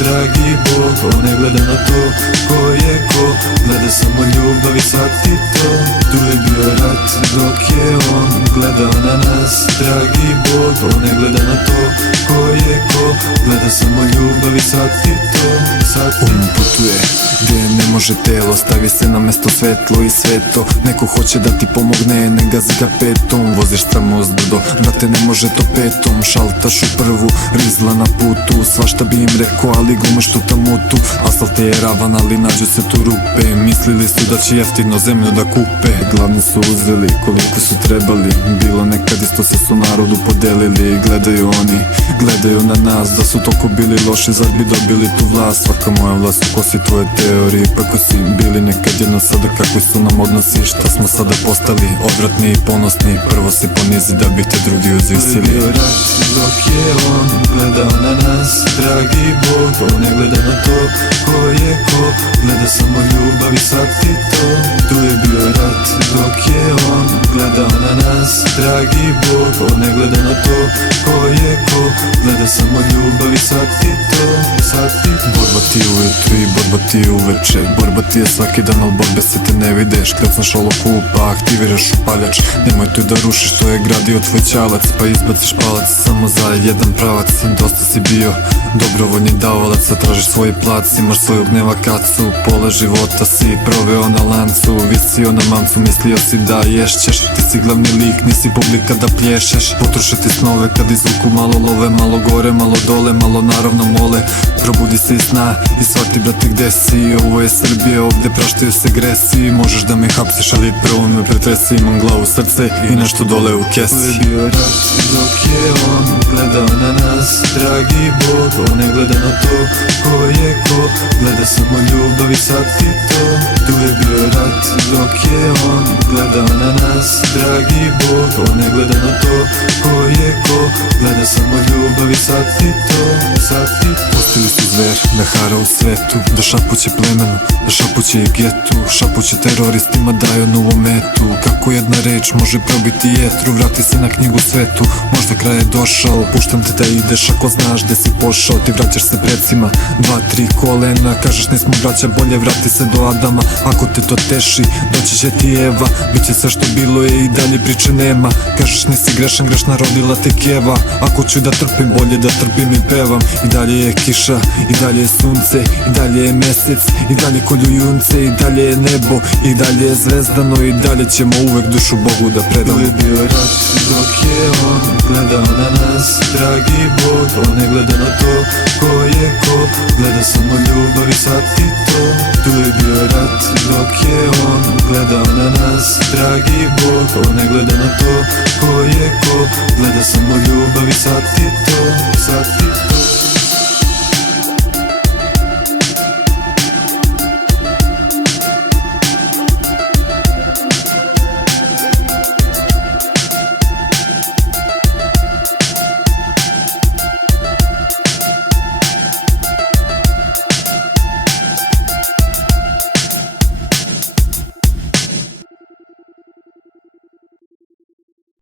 dragi Bog. On ne gleda na to ko je ko, gleda samo ljubav i sad ti to. Tu je bio rat dok je on gledao na nas, dragi Bog. On ne gleda na to ko je ko, gleda samo ljubav i sad ti to. Putuje gdje ne može telo, stavi se na mesto svetlo i sveto. Neko hoće da ti pomogne, ne gazi ga petom. Voziš samo zbrdo, brate ne može to petom. Šaltaš u prvu, rizla na putu. Svašta bi im rekao, ali gumaš tu tamutu. Asfalt je ravan, ali nađu se tu rupe. Mislili su da će jeftino zemlju da kupe. Glavne su uzeli koliko su trebali. Bilo nekad isto se su narodu podelili. Gledaju oni, gledaju na nas, da su toko bili loši, zar bi dobili tu vlast. Svaka moja vlast u kosi tvoje teorije, kako si bili nekad jedno, sada kakvi su nam odnosi. Šta smo sada postali, odvratni i ponosni. Prvo se ponizi da bi te drugi uzvisili. Tu je bio rat dok je on gledao na nas, dragi Bog. On ne gleda na to ko je ko, gleda samo ljubav i sad ti to. Tu je bio rat dok je on gledao na nas, dragi Bog. On ne gleda na to ko je ko, gleda samo ljubav i sad ti to. Borba ti ujutru i borba ti uveče. Borba ti je svaki dan, al borbe se te ne videš. Kracnaš oloku pa aktiviraš upaljač. Nemoj tu da rušiš, to je gradio tvoj ćalac. Pa izbaciš palac samo za jedan pravac. Dosta si bio dobrovoljni davalac, a tražiš svoj plac. Imaš svoju gneva kacu, pola života si proveo na lancu. Visio na mamcu, mislio si da ješćeš. Ti si glavni lik, nisi publika da plješeš. Potrošiti snove kad izvuku malo love. Malo gore, malo dole, malo naravno mole. Probudi se iz sna i shvati brate gde si. Ovo je Srbija, ovde praštaju se gresi. Možeš da me hapsiš, ali prvo me pretresi. Imam glavu, srce i nešto dole u kesi. Tu je bio rat dok je on gledao na nas, dragi Bog. On ne gleda na to ko je ko, gleda samo ljubav i sad ti to. Tu je bio rat dok je on gledao na nas, dragi Bog. On ne gleda na to ko je ko, gleda samo ljubav i sad ti to. Pustili su zver da hara u svetu, da šapuće plemenu, da šapuće i getu. Šapuće teroristima, daju novu metu. Kako jedna reč može probiti jetru, vrati se na knjigu svetu. Možda kraj je došao, puštam te da ideš ako znaš gde si pošao. Ti vraćaš se predsima, 2-3 kolena. Kažeš nismo braća, bolje vrati se do Adama. Ako te to teši, doći će ti Eva. Biće sve što bilo je i dalje priče nema. Kažeš nisi grešan, grešna rodila te Keva. Ako ću da trpim, bolje da trpim i pevam. I dalje je kiša, i dalje je sunce, i dalje je mesec, i dalje kolju junce, i dalje je nebo, i dalje je zvezdano, i dalje ćemo uvek dušu Bogu da predamo. Tu je bio rat dok je on gledao na nas, dragi Bog. On ne gleda na to ko je ko, gleda samo ljubav i sad ti to. Tu je bio rat dok je on gledao na nas, dragi Bog. On ne gleda na to ko je ko, gleda samo ljubav i sad ti to.